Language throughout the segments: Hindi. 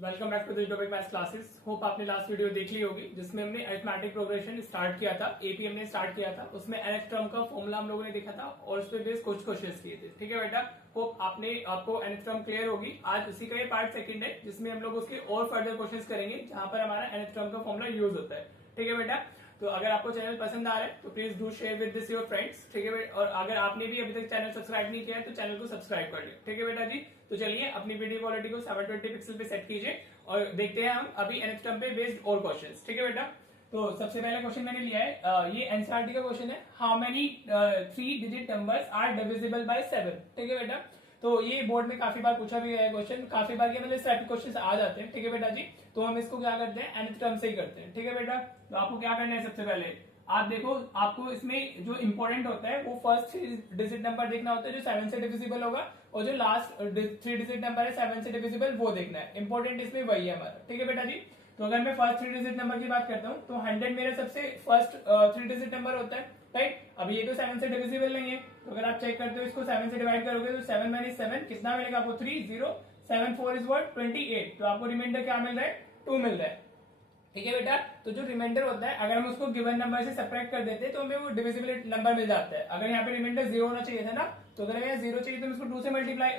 Welcome back to the topic maths classes. Hope आपने लास्ट वीडियो देख ली होगी जिसमें हमने अरिथमेटिक प्रोग्रेशन स्टार्ट किया था, एपी हमने स्टार्ट किया था। उसमें nth टर्म का फॉर्मूला हम लोगों ने देखा था और उस पर बेस कुछ क्वेश्चंस किए थे। ठीक है बेटा, होप आपको nth टर्म क्लियर होगी। आज उसी का ये पार्ट सेकंड है जिसमें हम लोग उसके और फर्दर क्वेश्चंस करेंगे जहां पर हमारा nth टर्म का फॉर्मूला यूज होता है। ठीक है बेटा, तो अगर आपको चैनल पसंद आ रहा है तो please do share with this your friends. ठीक है, और अगर आपने भी अभी तक चैनल सब्सक्राइब नहीं किया है तो चैनल को सब्सक्राइब कर ले। ठीक है बेटा जी, तो चलिए अपनी वीडियो क्वालिटी को 720 पिक्सल पे सेट कीजिए और देखते हैं हम अभी nth टर्म पे बेस्ड और क्वेश्चंस। ठीक है बेटा, तो सबसे पहला क्वेश्चन मैंने लिया है, ये एनसीईआरटी का क्वेश्चन है। How many 3 digit numbers are divisible by 7। ठीक है बेटा, तो ये बोर्ड में काफी बार पूछा भी गया है क्वेश्चन, काफी बार ये मतलब इस टाइप के क्वेश्चन आ जाते हैं। ठीक है बेटा जी, तो हम इसको क्या करते हैं, nth टर्म से ही करते हैं। ठीक है बेटा, तो आपको क्या करना है, सबसे पहले आप देखो, आपको इसमें जो इंपॉर्टेंट होता है वो फर्स्ट 3 डिजिट नंबर देखना होता है जो 7 से डिविजिबल होगा, और जो लास्ट 3 डिजिट नंबर है 7 से डिविजिबल वो देखना है। इंपॉर्टेंट इसमें वही है हमारा। ठीक है बेटा जी, तो अगर मैं फर्स्ट 3 डिजिट नंबर की बात करता हूँ तो 100 मेरा सबसे फर्स्ट 3 डिजिट नंबर होता है। राइट, अब ये तो 7 से डिविजिबल नहीं है, तो अगर आप चेक करते हो इसको 7 से डिवाइड करोगे तो 7 माइनस 7 कितना मिलेगा आपको, 3 0 7 4 इज व्हाट 28। तो आपको रिमाइंडर क्या मिल रहा है, 2 मिल रहा है। ठीक है बेटा, तो जो रिमाइंडर होता है अगर हम उसको गिवन नंबर से सब्ट्रैक्ट कर देते हैं तो हमें वो डिविजिबल नंबर मिल जाता है। अगर यहाँ पे रिमाइंडर 0 होना चाहिए था ना, तो अगर हमें 0 चाहिए तो हम इसको 2 से मल्टीप्लाई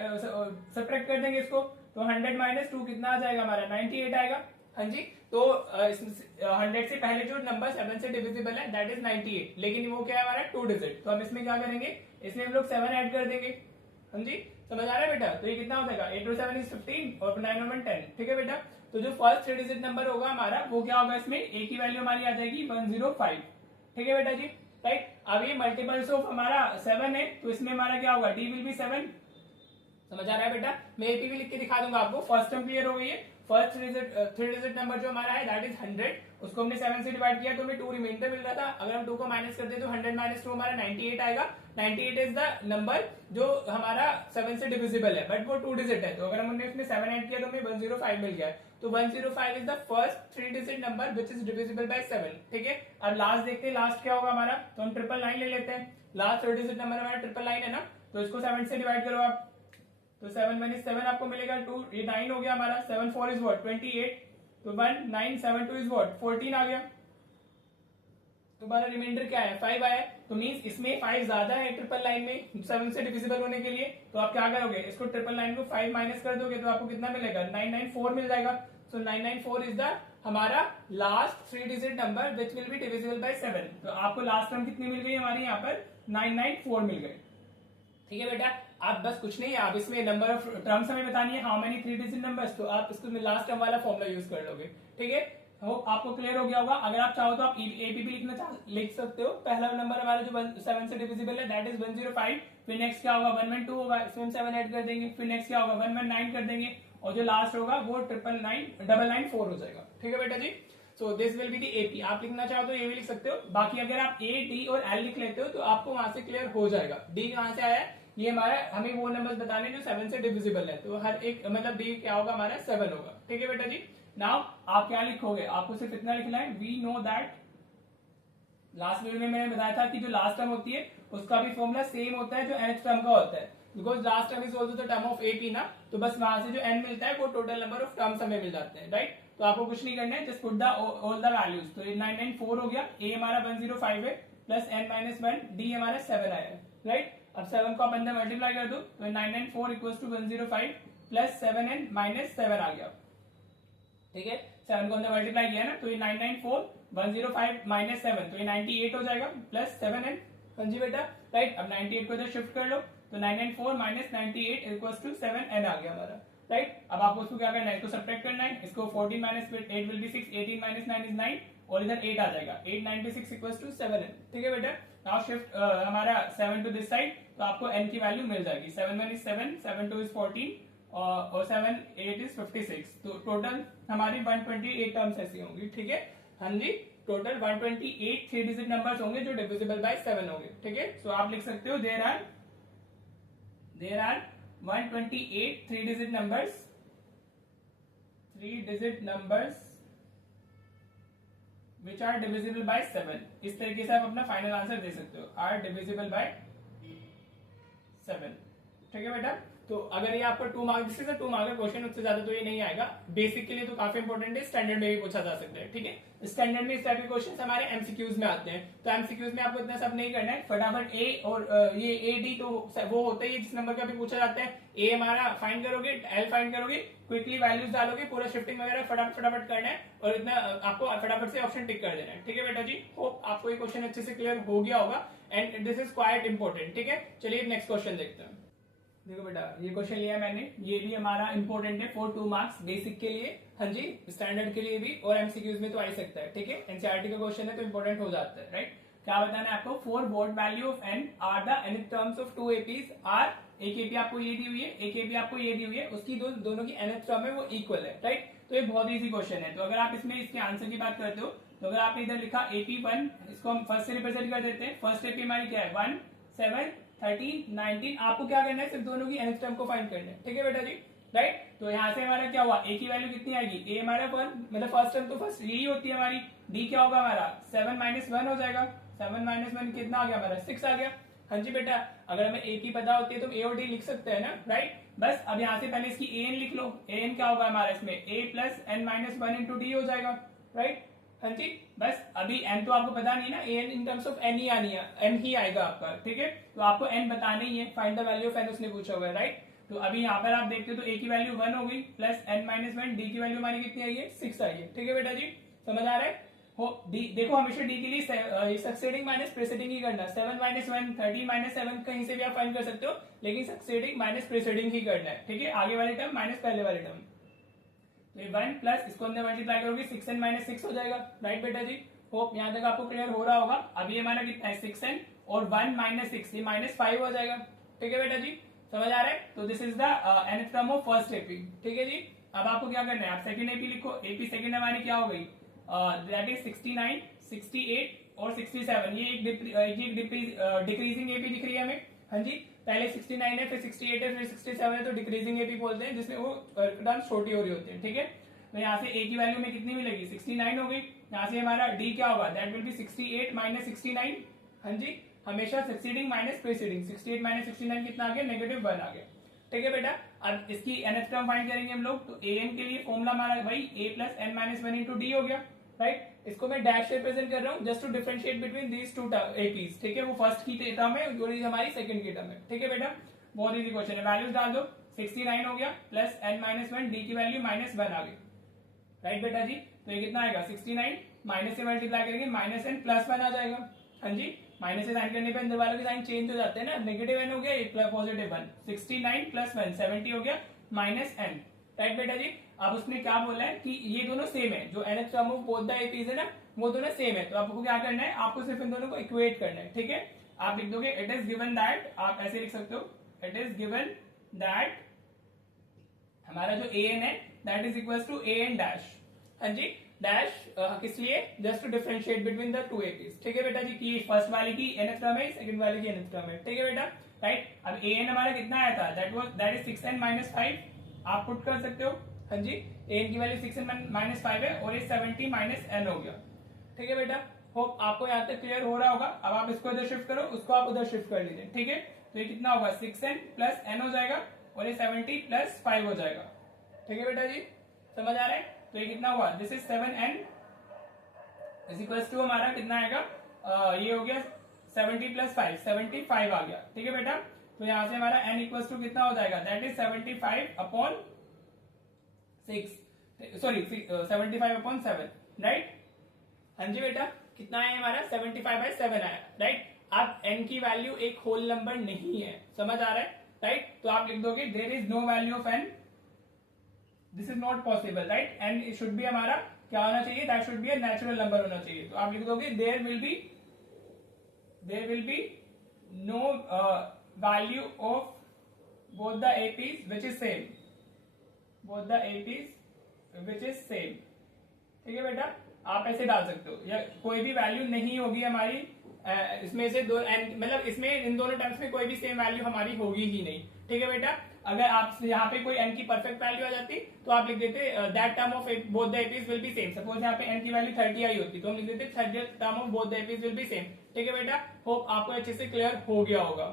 सब्ट्रैक्ट कर देंगे इसको, तो 100 माइनस 2 कितना आ जाएगा हमारा, 98 आएगा। हाँ जी, तो 100 से पहले जो नंबर 7 से डिविजिबल है दैट इज 98, लेकिन वो क्या है हमारा 2 डिजिट। तो हम इसमें क्या करेंगे, इसमें हम लोग 7 ऐड कर देंगे। हाँ जी, समझ आ रहा है बेटा, तो ये कितना हो जाएगा, 8 to 7 is 15 और 9 और 1 10। ठीक है बेटा, तो जो फर्स्ट 3 डिजिट नंबर होगा हमारा वो क्या होगा, इसमें ए की वैल्यू हमारी आ जाएगी 105। ठीक है बेटा जी, राइट। अब ये मल्टीपल्स ऑफ हमारा 7 है तो इसमें हमारा क्या होगा, डी विल बी 7। समझ आ रहा है बेटा, मैं एपी भी लिख के दिखा दूंगा आपको। फर्स्ट टर्म क्लियर हो गई है। फर्स्ट 3 डिजिट नंबर जो हमारा है दैट इज 100, उसको हमने 7 से डिवाइड किया तो हमें 2 रिमाइंडर मिल रहा था। अगर हम 2 को माइनस करते तो 100 माइनस 2 हमारा 98 आएगा। 98 इज द नंबर जो हमारा 7 से डिविजिबल है, बट वो 2 डिजिट है, तो अगर हमने इसमें 7 ऐड किया तो हमें 105 मिल गया। तो 105 is the first 3 digit number which is divisible by 7। ठीक है, अब लास्ट देखते हैं, लास्ट क्या होगा हमारा, तो हम 999 ले लेते हैं। लास्ट 3 डिजिट नंबर हमारा 999 है ना, तो इसको 7 से डिवाइड करो आप, तो 7 माइनस 7 आपको मिलेगा 2, ये 9 हो गया हमारा। 7 4 इज व्हाट 28, तो 1 9 7 2 इज व्हाट 14 आ गया। तो हमारा रिमाइंडर क्या है, 5 आया। तो मींस इसमें 5 ज्यादा है 999 में 7 से डिविजिबल होने के लिए। तो आप क्या करोगे, इसको 999 को 5 माइनस कर दोगे तो आपको कितना मिलेगा, 994 मिल जाएगा। सो 994 इज द हमारा last 3 digit number which will be divisible by 7। तो आपको लास्ट टर्म कितनी मिल गई हमारी यहाँ पर, 994 मिल गई। ठीक है बेटा, आप बस कुछ नहीं है, आप इसमें नंबर ऑफ टर्म्स हमें बतानी है, हाउ मेनी 3 डिजिट नंबर्स, तो आप इसको लास्ट टर्म वाला फॉर्मूला यूज कर लोगे। ठीक है, होप आपको क्लियर हो गया होगा। अगर आप चाहो तो आप एपीपी लिख सकते हो। पहला नंबर हमारा जो 7 से डिविजिबल है दैट इज 105, फिर नेक्स्ट क्या होगा 112 होगा, इसमें हम 7 ऐड कर देंगे, फिर नेक्स्ट क्या होगा 119 कर देंगे, और जो लास्ट होगा वो 999 हो जाएगा। ठीक है बेटा जी, so this will be the AP. आप लिखना चाहो तो ये भी लिख सकते हो। बाकी अगर आप ए डी और एल लिख लेते हो तो आपको वहां से क्लियर हो जाएगा। डी कहां से आया है, ये हमारा हमें वो नंबर्स बताने जो 7 से डिविजिबल है, तो हर एक मतलब डी क्या होगा हमारा 7 होगा। ठीक है बेटा जी, नाउ आप क्या लिखोगे, आपको सिर्फ इतना लिखना है, we know that, last video में मैंने बताया था कि जो लास्ट टर्म होती है उसका भी फॉर्मूला सेम होता है जो nth टर्म का होता है, because last term is also the term of AP ना, तो बस वहां से जो n मिलता है वो टोटल नंबर ऑफ टर्म्स हमें मिल जाते हैं। राइट, तो आपको कुछ नहीं करना है, just put the all the values. तो 994 हो गया, ए हमारा 105 है, प्लस n माइनस 1, डी हमारा 7 आया है। राइट, अब 7 को आप अंदर मल्टीप्लाई कर दो तो 994 equal to 105 plus 7n minus 7 आ गया। ठीक है, 7 को अंदर मल्टीप्लाई किया ना, तो ये 994 105 माइनस 7, तो ये 98 हो जाएगा प्लस 7n। हाँ जी बेटा, राइट। अब 98 को इधर शिफ्ट कर लो तो 994 माइनस 98 इक्वल टू 7n आ गया हमारा। राइट, अब आपको उसको क्या करना है, इसको सब्ट्रैक्ट करना है, इसको 14 minus 8 will be 6, 18 minus 9 is 9, और इधर 8 आ जाएगा, 896 इक्वल टू 7n। ठीक है बेटा, नाउ शिफ्ट हमारा 7 टू दिस साइड, तो आपको n की वैल्यू मिल जाएगी। 7 1 इज 7, 7 2 इज 14 और 7 8 इज 56, तो टोटल हमारी 128 टर्म्स ऐसी होंगी। ठीक है, हाँ जी, टोटल 128 3 डिजिट नंबर्स होंगे जो डिविजिबल बाय 7 होंगे। ठीक है, सो आप लिख सकते हो there are 128 3 digit numbers which are divisible by 7। इस तरीके से आप अपना फाइनल आंसर दे सकते हो, आर डिविजिबल बाय 7। ठीक है बेटा। तो अगर ये आपका 2 मार्क्स से 2 मार्क का क्वेश्चन, उससे ज्यादा तो ये नहीं आएगा। बेसिक के लिए तो काफी इंपॉर्टेंट है, स्टैंडर्ड में भी पूछा जा सकता है। ठीक है, स्टैंडर्ड में इस टाइप के क्वेश्चन हमारे एमसीक्यूज में आते हैं। तो एमसीक्यूज में आपको इतना सब नहीं करना है, फटाफट ए और ये ए डी तो वो होता ही है जिस नंबर का भी पूछा जाता है। ए हमारा फाइंड करोगे, एल फाइंड करोगे, क्विकली वैल्यूज डालोगे, पूरा शिफ्टिंग वगैरह फटाफट फटाफट करना है और इतना आपको फटाफट से ऑप्शन टिक कर देना है। ठीक है बेटा जी, होप आपको ये क्वेश्चन अच्छे से क्लियर हो गया होगा and this is quite important. ठीक है, चलिए नेक्स्ट क्वेश्चन देखते हैं। देखो बेटा, ये क्वेश्चन लिया मैंने, ये भी हमारा इंपॉर्टेंट है फॉर 2 मार्क्स, बेसिक के लिए, हाँ जी, स्टैंडर्ड के लिए भी और एमसीक्यूज में तो आ ही सकता है। ठीक है, एनसीईआरटी का क्वेश्चन है तो इंपॉर्टेंट हो जाता है, राइट। क्या बताना है आपको, for board value of n are the n terms of 2 APs are, एक एपी आपको ये दी हुई है, एक एपी आपको ये दी हुई है, उसकी दोनों की nth टर्म है वो इक्वल है, राइट। तो ये बहुत इजी क्वेश्चन है। तो अगर आप इसमें इसके आंसर की बात करते हो तो अगर आपने इधर लिखा AP1, इसको हम फर्स्ट से रिप्रेजेंट कर देते हैं। फर्स्ट एपी हमारी क्या है, 1 7 13 19। आपको क्या करना है, सिर्फ दोनों की nth टर्म को फाइंड करना है। ठीक है बेटा जी, राइट। तो यहाँ से हमारा क्या हुआ, ए की वैल्यू कितनी आएगी, ए हमारा 1, मतलब फर्स्ट टर्म तो फर्स्ट यही होती है हमारी। डी क्या होगा हमारा 7 - 1 हो जाएगा, 7 - 1 कितना आ गया हमारा 6 आ गया। हाँ जी बेटा, अगर हमें ए की पता होती है तो ए और डी लिख सकते हैं ना, राइट। बस अब यहाँ से पहले इसकी ए एन लिख लो। ए एन क्या होगा हमारा इसमें, a + n - 1 इंटू डी हो जाएगा, राइट। हाँ जी, बस अभी n तो आपको पता नहीं ना, an in terms of n ही आनी है, n ही आएगा आपका। ठीक है, तो आपको n बताना ही है, find the value of n उसने पूछा होगा, राइट। तो अभी यहाँ पर आप देखते हो तो a की वैल्यू 1 हो गई प्लस n - 1, डी की वैल्यू हमारी कितनी आई है 6 आई है। ठीक है बेटा जी, समझ आ रहा है हो डी। देखो हमेशा डी के लिए सक्सेडिंग माइनस प्रीसीडिंग ही करना, 7 - 1 13 - 7 कहीं से भी आप फाइंड कर सकते हो, लेकिन सक्सेडिंग माइनस प्रीसीडिंग ही करना है। ठीक है, आगे वाली टर्म माइनस पहले वाली टर्म। तो ये 1 प्लस इसको अंदर मल्टीप्लाई करोगे 6n - 6 हो जाएगा, राइट बेटा जी। होप यहाँ तक आपको क्लियर हो रहा होगा। अभी हमारा कितना है 6n और 1 - 6, ये -5 हो जाएगा। ठीक है बेटा जी, समझ आ रहा है। तो this is the nth term of first AP. ठीक है जी, अब आपको क्या करना है, आप सेकंड एपी लिखो। एपी सेकंड हमारी क्या हो गई, दैट इज 69 68 और 67। ये एक डिक्रीजिंग एपी दिख रही है हमें। हाँ जी, पहले 69 है, फिर 68 है, फिर 67 है, तो डिक्रीजिंग एपी बोलते हैं, जिसमें वो टर्म छोटी हो रही होती है। ठीक है, तो यहाँ से ए की वैल्यू में कितनी मिलेगी 69 हो गई। यहाँ से हमारा डी क्या होगा, दैट विल बी 68 - 69। हाँ जी, हमेशा सक्सीडिंग माइनस प्रीसीडिंग, 68 - 69 कितना आ गया, -1 आ गया। ठीक है बेटा, अब इसकी nth टर्म फाइंड करेंगे हम लोग। तो an के लिए फॉर्मूला हमारा भाई a + n - 1 इंटू डी हो गया, राइट। इसको मैं डैश से रिप्रेजेंट कर रहा हूँ just to differentiate between these two APs. ठीक है, वो फर्स्ट की टर्म है और ये हमारी सेकंड की टर्म है। ठीक है बेटा, बहुत इजी क्वेश्चन है। वैल्यूज डाल दो, 69 हो गया प्लस n - 1, डी की वैल्यू -1 आ गई, राइट बेटा जी। तो ये कितना आएगा 69, माइनस से मल्टीप्लाई करेंगे -n + 1 आ जाएगा। हाँ जी, माइनस से साइन करने पे अंदर वालों के साइन चेंज हो जाते हैं ना, -n हो गया, +1, 69 + 1 70 हो गया -n, राइट बेटा जी। अब उसने क्या बोला है कि ये दोनों सेम है, जो nth term of both the APs है ना, वो दोनों सेम है। तो आपको क्या करना है, आपको सिर्फ इन दोनों को इक्वेट करना है। ठीक है, आप लिख दोगे इट इज गिवन दैट, आप ऐसे लिख सकते हो, इट इज गिवन दैट हमारा जो an है that is equal to an dash. हाँ जी, डैश किस लिए, just to differentiate between the 2 APs. ठीक है बेटा जी, कि फर्स्ट वाले की nth टर्म है, सेकंड वाले की nth टर्म है। ठीक है बेटा, राइट। अब an हमारा कितना आया था, दैट इज 6n - 5, आप पुट कर सकते हो। हाँ जी, an की वैल्यू 6n - 5 है और ये 70 - n हो गया। ठीक है बेटा, होप आपको यहाँ तक क्लियर हो रहा होगा। अब आप इसको इधर शिफ्ट करो, उसको आप उधर शिफ्ट कर लीजिए। ठीक है, तो ये कितना होगा 6n + n हो जाएगा और ये 70 + 5 हो जाएगा। ठीक है बेटा जी, समझ आ रहा है। तो ये कितना हुआ, दिस इज 7n = हमारा कितना आएगा, ये हो गया 70 + 5, 75 आ गया। ठीक है बेटा, तो यहां से हमारा n = कितना हो जाएगा, दैट इज 75/7, राइट। हाँ जी बेटा, कितना है हमारा 75/7 आया, राइट। अब n की वैल्यू एक होल नंबर नहीं है, समझ आ रहा है, राइट। तो आप लिख दोगे there is no value of n, this is not possible, right. And should be हमारा क्या होना चाहिए, that should be a natural number होना चाहिए। तो आप लिख दोगे there will be no value of both the APs which is same, both the APs which is same. ठीक है बेटा, आप ऐसे डाल सकते हो, या कोई भी वैल्यू नहीं होगी हमारी इसमें से दो, मतलब इसमें इन दोनों टर्म्स में कोई भी सेम वैल्यू हमारी होगी ही नहीं। ठीक है बेटा, अगर आप यहाँ पे कोई n की परफेक्ट वैल्यू आ जाती तो आप लिख देते that term of both the APs will be same. Suppose यहाँ पे n की वैल्यू 30 आई होती तो हम लिख देते 30th term of both the APs will be same. ठीक है बेटा, होप आपको अच्छे से क्लियर हो गया होगा।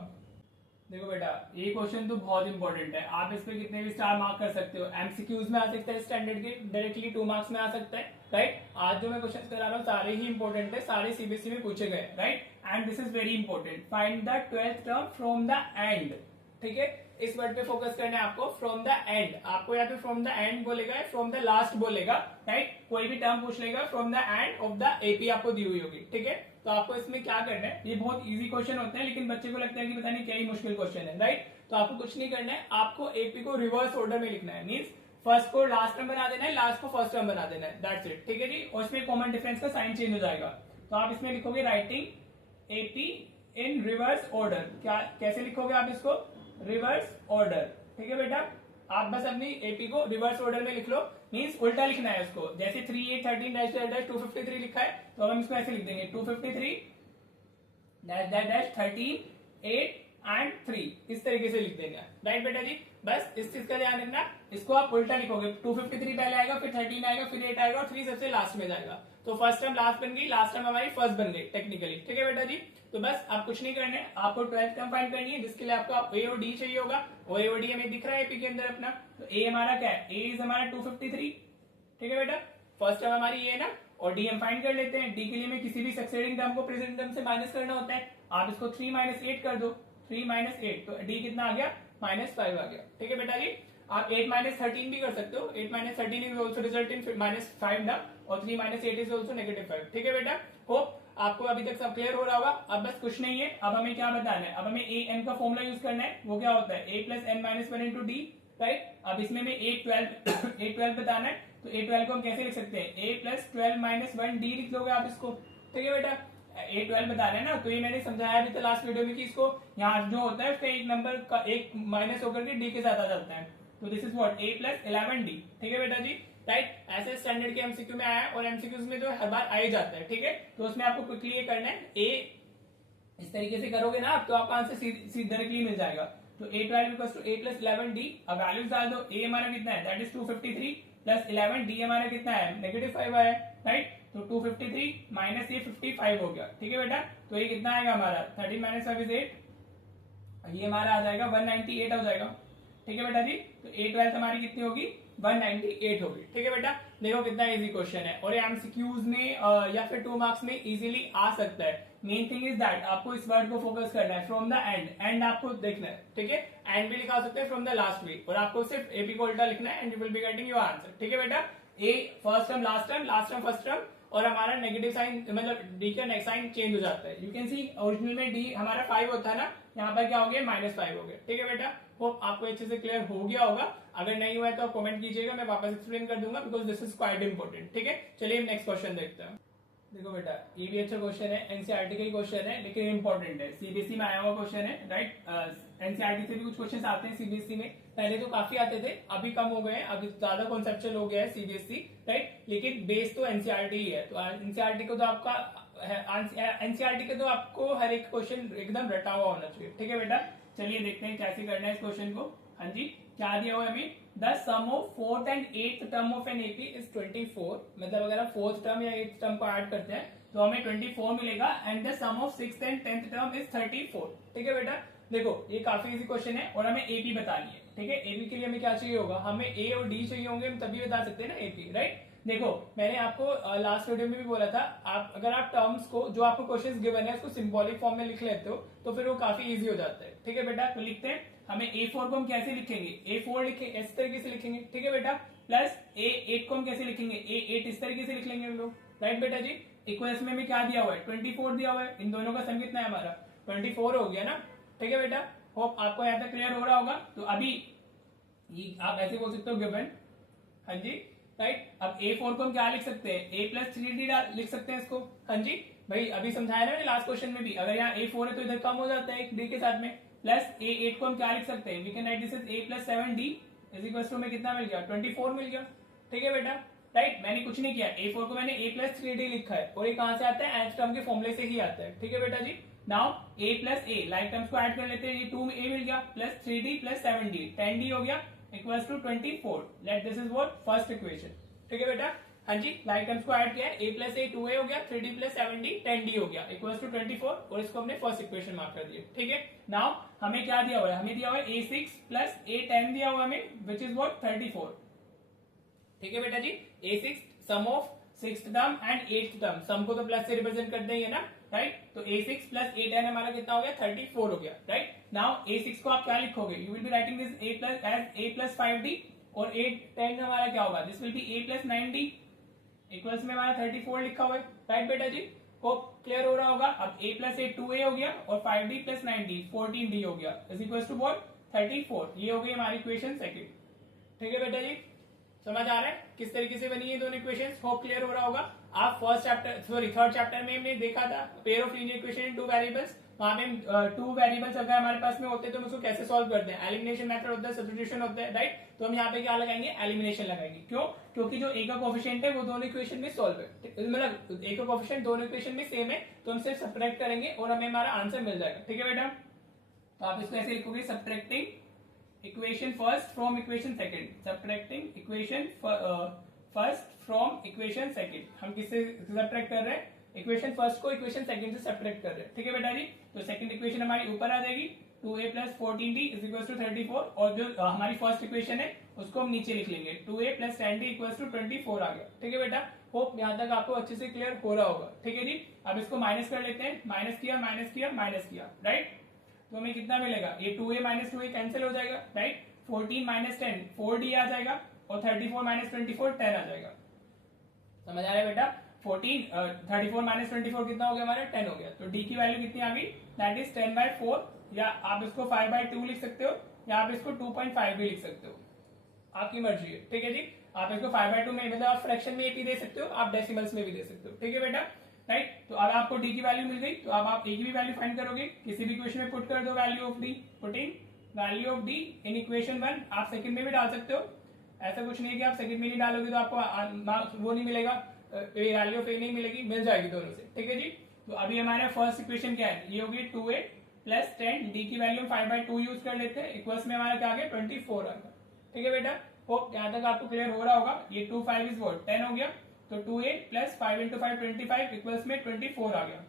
देखो बेटा, ये क्वेश्चन तो बहुत इंपॉर्टेंट है, आप इस पे कितने भी स्टार मार्क कर सकते हो। एमसीक्यूज में आ सकता है स्टैंडर्ड के, डायरेक्टली 2 मार्क्स में आ सकता है, राइट। आज जो मैं क्वेश्चन करा रहा हूँ सारे ही इंपॉर्टेंट है, सारे सीबीएसई में पूछे गए, right. And this is very important, find the 12th term from the end. ठीक है, इस वर्ड पे फोकस करना है आपको, फ्रॉम द एंड। आपको या तो फ्रॉम द एंड बोलेगा या फ्रॉम द लास्ट बोलेगा, राइट। कोई भी टर्म पूछ लेगा, from the end of the AP आपको दी हुई होगी, ठीक है। तो आपको इसमें क्या करना है, ये बहुत इजी क्वेश्चन होते हैं लेकिन बच्चे को लगता है कि पता नहीं क्या ही मुश्किल क्वेश्चन है, राइट। तो आपको कुछ नहीं करना है, आपको एपी को रिवर्स ऑर्डर में लिखना है, मींस फर्स्ट को लास्ट टर्म बना देना है, लास्ट को फर्स्ट टर्म बना देना है, दैट्स इट, ठीक है जी। और इसमें कॉमन डिफरेंस का साइन चेंज हो जाएगा। तो आप इसमें लिखोगे writing AP in reverse order. क्या कैसे लिखोगे आप इसको, रिवर्स ऑर्डर, ठीक है बेटा। आप बस अपनी एपी को रिवर्स ऑर्डर में लिख लो, मींस उल्टा लिखना है उसको। जैसे 3 8 13 डैश डैश डैश 253 लिखा है, तो हम इसको ऐसे लिख देंगे 253 डैश डैश डैश 13 8 एंड 3, इस तरीके से लिख देंगे, राइट बेटा जी। बस इस चीज का ध्यान रखना, इसको आप उल्टा लिखोगे, 253 पहले आएगा, फिर 13 आएगा, फिर 8 आएगा और 3 सबसे लास्ट में जाएगा। तो फर्स्ट टर्म लास्ट बन गई, लास्ट टर्म हमारी फर्स्ट बन गई टेक्निकली, ठीक है बेटा जी। तो बस आप कुछ नहीं करना है, आपको 12th टर्म फाइंड करनी है, जिसके लिए आपको ए और डी चाहिए होगा। और ए और डी हमें दिख रहा है एपी के अंदर अपना। तो ए हमारा क्या है, ए इज हमारा 253, ठीक है बेटा। फर्स्ट टर्म हमारी ये है ना, और डी हम फाइंड कर लेते हैं। डी के लिए में किसी भी सक्सेडिंग टर्म को प्रेजेंट टर्म से माइनस करना होता है। आप इसको 3 - 8 कर दो, 3 - 8, तो डी कितना आ गया, -5 आ गया, ठीक है बेटा जी। आप 8 - 13 भी कर सकते हो, 8 - 13 इज ऑल्सो रिजल्ट इन -5 ना, और 3 - 8 इज ऑल्सो -5, ठीक है बेटा। होप आपको अभी तक सब क्लियर हो रहा होगा। अब बस कुछ नहीं है, अब हमें क्या बताना है, अब हमें ए एन का फॉर्मूला यूज करना है। वो क्या होता है, a + n - 1 × d, राइट। अब इसमें में a12 बताना है, तो a12 को हम कैसे लिख सकते हैं, a + 12 - 1 d लिख लोगे आप इसको, ठीक है बेटा। a12 बता रहे हैं ना, तो ये मैंने समझाया अभी तो लास्ट वीडियो में कि इसको यहाँ जो होता है उसका एक नंबर का एक माइनस होकर के डी के साथ आ जाता है। तो this is what, a + 11d, ठीक है बेटा जी, राइट। ऐसे स्टैंडर्ड के एमसीक्यू में आया है, और एमसीक्यूज में जो हर बार आ ही जाता है, ठीक है। तो उसमें आपको क्विकली ये करना है, ए इस तरीके से करोगे ना आप, तो आपका आंसर सीधा डायरेक्टली मिल जाएगा। तो a12 = a + 11d। अब वैल्यूज डाल दो, a हमारा कितना है, दैट इज 253 + 11, d हमारा कितना है, -5 आया, राइट। तो 253 - ये 55 हो गया, ठीक है बेटा। तो ये कितना आएगा हमारा, 13 - 5 = 8, ये हमारा आ जाएगा 198 हो जाएगा, ठीक है बेटा जी। तो a12 हमारी कितनी होगी, 198 होगी, ठीक है बेटा। देखो कितना इजी क्वेश्चन है, और ये एमसीक्यूज में या फिर 2 मार्क्स में इजीली आ सकता है। मेन थिंग इज दैट आपको इस वर्ड को फोकस करना है, फ्रॉम द एंड, एंड आपको देखना है, ठीक है। एंड भी लिखा सकते हैं, फ्रॉम द लास्ट भी, और आपको सिर्फ एपी को उल्टा लिखना है, and you will be getting your answer, ठीक है बेटा। A first term last term, last term first term, और हमारा नेगेटिव साइन मतलब डी का नेक्स्ट साइन चेंज हो जाता है। यू कैन सी ओरिजिनल में डी हमारा 5 होता है ना, यहाँ पर क्या हो गया, -5 हो गया, ठीक है बेटा। होप आपको अच्छे से क्लियर हो गया होगा। अगर नहीं हुआ है तो आप कमेंट कीजिएगा, मैं वापस एक्सप्लेन कर दूंगा, because this is quite important, ठीक है। चलिए हम नेक्स्ट क्वेश्चन देखते हैं। देखो बेटा, ये भी अच्छा क्वेश्चन है, एनसीईआरटी का ही क्वेश्चन है, लेकिन इंपॉर्टेंट है, सीबीएसई में आया हुआ क्वेश्चन है, राइट। एनसीईआरटी से भी कुछ क्वेश्चन आते हैं सीबीएसई में, पहले तो काफी आते थे, अभी कम हो गए हैं, अभी ज्यादा कॉन्सेप्चुअल हो गया है सीबीएसई, राइट। लेकिन बेस तो एनसीईआरटी ही है। तो एनसीईआरटी को तो आपका एनसीईआरटी के तो आपको हर एक क्वेश्चन एकदम रटा हुआ होना चाहिए, ठीक है बेटा। चलिए देखते हैं कैसे करना है इस क्वेश्चन को। हाँ जी, क्या दिया हुआ है हमें, the sum of 4th and 8th term of an AP is 24, मतलब अगर आप 4th टर्म या 8th टर्म को ऐड करते हैं तो हमें 24 मिलेगा, and the sum of 6th and 10th term is 34, ठीक है बेटा। देखो ये काफी इजी क्वेश्चन है, और हमें एपी बतानी है, ठीक है। एपी के लिए हमें क्या चाहिए होगा, हमें ए और डी चाहिए होंगे, हम तभी बता सकते हैं ना एपी, राइट। देखो मैंने आपको लास्ट वीडियो में भी बोला था, आप अगर आप टर्म्स को जो आपको क्वेश्चंस गिवन है उसको सिंबॉलिक फॉर्म में लिख लेते हो तो फिर वो काफी इजी हो जाता है, ठीक है बेटा। तो लिखते हैं, हमें A4 को हम कैसे लिखेंगे, A4 लिखे इस तरीके से लिखेंगे, ठीक है बेटा। प्लस A8 को हम कैसे लिखेंगे, A8 इस तरीके से लिख लेंगे हम लोग, राइट बेटा जी। इक्वेशन में क्या दिया हुआ है, 24 दिया हुआ है, इन दोनों का सम कितना है हमारा, 24 हो गया ना, ठीक है बेटा। होप आपको यहाँ तक क्लियर हो रहा होगा। तो अभी आप ऐसे बोल सकते हो गिवन, हाँ जी, राइट। अब A4 को हम क्या लिख सकते हैं, A + 3D लिख सकते हैं इसको, हाँ जी भाई, अभी समझाया ना लास्ट क्वेश्चन में भी, अगर यहाँ A4 है तो इधर कम हो जाता है एक D के साथ में। प्लस A8 को हम क्या लिख सकते हैं, we can write this is A + 7D is equal to में कितना मिल गया, 24 मिल गया, ठीक है बेटा, राइट। मैंने कुछ नहीं किया, A4 को मैंने A + 3D लिखा है, और ये कहां से आता है, nth टर्म के फॉर्मूले से ही आता है, ठीक है बेटा जी। Now A + A like terms को ऐड कर लेते हैं, ये 2A मिल गया, प्लस 3D + 7D 10D हो गया, equals to 24। Let this is what, first equation, ठीक है बेटा। हाँ जी, लाइक टर्म्स को ऐड किया है, a प्लस ए 2a हो गया, 3d प्लस 7d 10d हो गया, इक्वल्स टू 24, और इसको हमने फर्स्ट इक्वेशन मार्क कर दिया। ठीक है, नाउ हमें क्या दिया हुआ है, हमें दिया हुआ है a6 प्लस a10 दिया हुआ हमें, विच इज व्हाट 34। ठीक है बेटा जी, a6 sum of sixth term and eighth term, sum को तो प्लस से रिप्रेजेंट कर देंगे ना, राइट। तो a6 प्लस a10 हमारा कितना हो गया 34 हो गया, राइट। नाउ a6 को आप क्या लिखोगे, you will be writing this a plus as a plus 5d, और a10 हमारा क्या होगा, this will be a plus 9d, equals में हमारा 34 लिखा हुआ है, राइट बेटा जी। होप क्लियर हो रहा होगा। अब a प्लस ए 2a हो गया, और 5d प्लस 9d 14d हो गया, इज इक्वल्स टू व्हाट 34। ये हो गई हमारी इक्वेशन सेकंड। ठीक है बेटा जी, समझ आ रहा है किस तरीके से बनी है दोनों इक्वेशंस, होप क्लियर हो रहा होगा। आप थर्ड चैप्टर में हमने देखा था pair of linear equation in two variables, वहां में टू वेरिएबल्स अगर हमारे पास में होते हैं तो हम उसको कैसे सॉल्व करते हैं, एलिमिनेशन मेथड होता है, सब्स्टिट्यूशन होता है, राइट। तो हम यहाँ पे क्या लगाएंगे, एलिमिनेशन लगाएंगे। क्यों? क्योंकि जो ए का कोएफिशिएंट है वो दोनों इक्वेशन में सॉल्व है, मतलब ए का कोएफिशिएंट दोनों इक्वेशन में सेम है, तो हम सिर्फ सब्ट्रैक्ट करेंगे और हमें हमारा आंसर मिल जाएगा। ठीक है बेटा, तो आप इसको ऐसे लिखोगे, subtracting equation first from equation second, subtracting equation first from equation second. हम किससे सब्ट्रैक्ट कर रहे हैं, इक्वेशन फर्स्ट को इक्वेशन सेकंड से सब्ट्रैक्ट कर रहे हैं। ठीक है बेटा जी, तो सेकंड इक्वेशन हमारी ऊपर आ जाएगी, 2a plus 14d is equal to 34, और जो हमारी फर्स्ट इक्वेशन है उसको हम नीचे लिख लेंगे, 2a plus 10d equal to 24 आ गया। ठीक है बेटा, होप यहाँ तक आपको अच्छे से क्लियर हो रहा होगा। ठीक है जी, अब इसको माइनस कर लेते हैं, माइनस किया माइनस किया माइनस किया, राइट। तो हमें कितना मिलेगा, ये 2a माइनस 2a कैंसिल हो जाएगा, राइट। 14 माइनस 10 4d आ जाएगा, और 34 माइनस 24 10 आ जाएगा। समझ आ रहा है बेटा, 34 माइनस 24 कितना हो गया हमारा, 10 हो गया। तो d की वैल्यू कितनी आ गई, दैट इज 10/4, या आप इसको 5/2 लिख सकते हो, या आप इसको 2.5 भी लिख सकते हो, आपकी मर्जी है। ठीक है जी, आप इसको 5/2 में, मतलब आप फ्रैक्शन में भी दे सकते हो, आप डेसिमल्स में भी दे सकते हो। ठीक है बेटा, राइट। तो अब आपको डी की वैल्यू मिल गई, तो अब आप ए की भी वैल्यू फाइंड करोगे, किसी भी इक्वेशन में पुट कर दो value of D, putting value of D in equation 1। आप सेकंड में भी डाल सकते हो, ऐसा कुछ नहीं है कि आप सेकंड में नहीं डालोगे तो आपको वो नहीं मिलेगा, वैल्यू ऑफ ए नहीं मिलेगी, मिल जाएगी दोनों से। ठीक है जी, तो अभी हमारा फर्स्ट इक्वेशन क्या है, ये होगी 2a प्लस 10, डी की वैल्यू 5/2 यूज कर लेते हैं, इक्वल्स में हमारा क्या आ गया 24 आ गया। ठीक है बेटा, होप यहाँ तक आपको क्लियर हो रहा होगा। ये 2 5 इज व्हाट 10 हो गया, तो 2a प्लस 5 इंटू 5 25 इक्वल्स में 24 आ गया।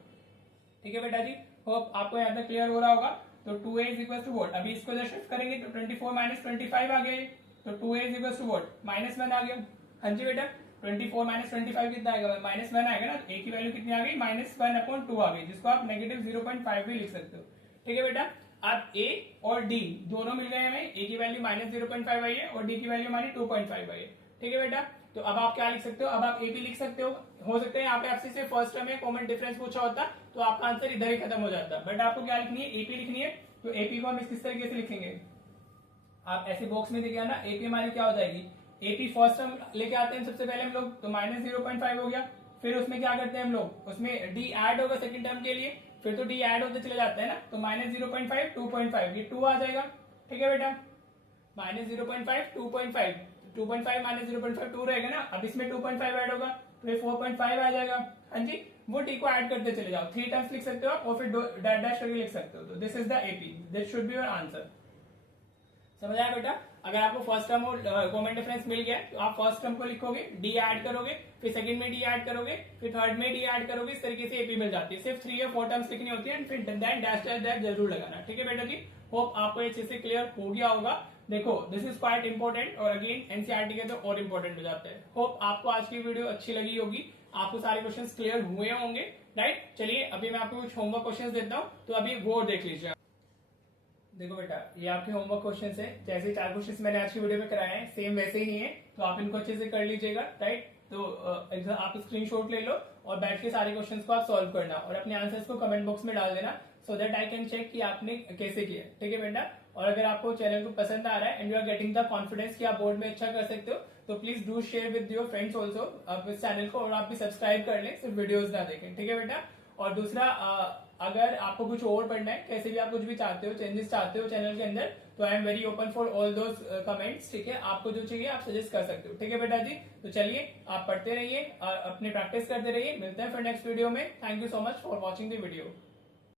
ठीक है बेटा जी, होप आपको यहाँ तक क्लियर हो रहा होगा। तो 2a is equal to what, अभी इसको जब शिफ्ट करेंगे तो 24 माइनस 25 आ गया, तो 2a is equal to what -1 आ गया। हाँ जी बेटा, 24 माइनस 25 कितना आएगा, -1 आएगा ना। a की वैल्यू कितनी आ गई, -1/2 आ गई, जिसको आप नेगेटिव 0.5 भी लिख सकते हो। ठीक है बेटा, अब a और d दोनों मिल गए हमें, a की वैल्यू -0.5 आई है और d की वैल्यू हमारी 2.5 आई है। ठीक है बेटा, तो अब आप क्या लिख सकते हो, अब आप a भी लिख सकते हो सकता है यहाँ पे आपसे सिर्फ फर्स्ट टर्म में कॉमन डिफरेंस पूछा होता तो आपका आंसर इधर ही खत्म हो जाता, बट आपको क्या लिखनी है, AP लिखनी है। तो AP को हम किस तरीके से लिखेंगे, आप ऐसे बॉक्स में देखिए ना, AP हमारी क्या हो जाएगी, AP फर्स्ट टर्म लेके आते हैं सबसे पहले हम लोग, तो -0.5 हो गया, फिर उसमें क्या करते हैं हम लोग, उसमें d ऐड होगा सेकंड टर्म के लिए, फिर तो d ऐड होते चले जाते हैं ना, तो -0.5 2.5, ये 2 आ जाएगा। ठीक है बेटा, -0.5 2.5, 2.5 -0.5 2 रहेगा ना, अब इसमें 2.5 ऐड होगा तो ये 4.5 आ जाएगा। हाँ जी, वो टी को ऐड करते चले जाओ, 3 टाइम्स लिख सकते हो और फिर डैश डैश करके लिख सकते हो। तो this is the AP, this should be your answer. समझ आया बेटा, अगर आपको फर्स्ट टर्म और कॉमन डिफरेंस मिल गया तो आप फर्स्ट टर्म को लिखोगे, डी ऐड करोगे, फिर सेकंड में डी ऐड करोगे, फिर थर्ड में डी ऐड करोगे, इस तरीके से एपी मिल जाती है। सिर्फ 3 या 4 टर्म्स लिखनी होती है, फिर डैश डैश डैश जरूर लगाना। ठीक है बेटा जी, होप आपको ये चीज से क्लियर हो गया होगा। देखो दिस इज क्वाइट इंपॉर्टेंट, और अगेन एनसीईआरटी के तो और इंपॉर्टेंट हो जाते हैं। होप आपको आज की वीडियो अच्छी लगी होगी, आपको सारे क्वेश्चंस क्लियर हुए होंगे, राइट। चलिए अभी मैं आपको कुछ होमवर्क क्वेश्चंस देता हूँ, तो अभी वो देख लीजिए। देखो बेटा, ये आपके होमवर्क क्वेश्चंस है, जैसे 4 क्वेश्चंस मैंने आज की वीडियो में कराए हैं सेम वैसे ही हैं, तो आप इनको अच्छे से कर लीजिएगा, राइट। तो आप स्क्रीनशॉट ले लो और बैठ के सारे क्वेश्चंस को आप सॉल्व करना, और अपने आंसर्स को कमेंट बॉक्स में डाल देना, so that I can check कि आपने कैसे किया। ठीक है बेटा, और अगर आपको चैनल को पसंद आ रहा है and you are getting the confidence कि आप बोर्ड में अच्छा कर सकते हो, तो please do share with your friends also आप इस चैनल को, और आप भी सब्सक्राइब कर लें, सिर्फ वीडियोज ना देखें। ठीक है बेटा, और दूसरा अगर आपको कुछ और पढ़ना है, कैसे भी आप कुछ भी चाहते हो, चेंजेस चाहते हो चैनल के अंदर, तो I am very open for all those comments. ठीक है, आपको जो चाहिए आप सजेस्ट कर सकते हो। ठीक है बेटा जी, तो चलिए आप पढ़ते रहिए, अपनी प्रैक्टिस करते रहिए, मिलते हैं फिर नेक्स्ट वीडियो में। Thank you so much for watching the video.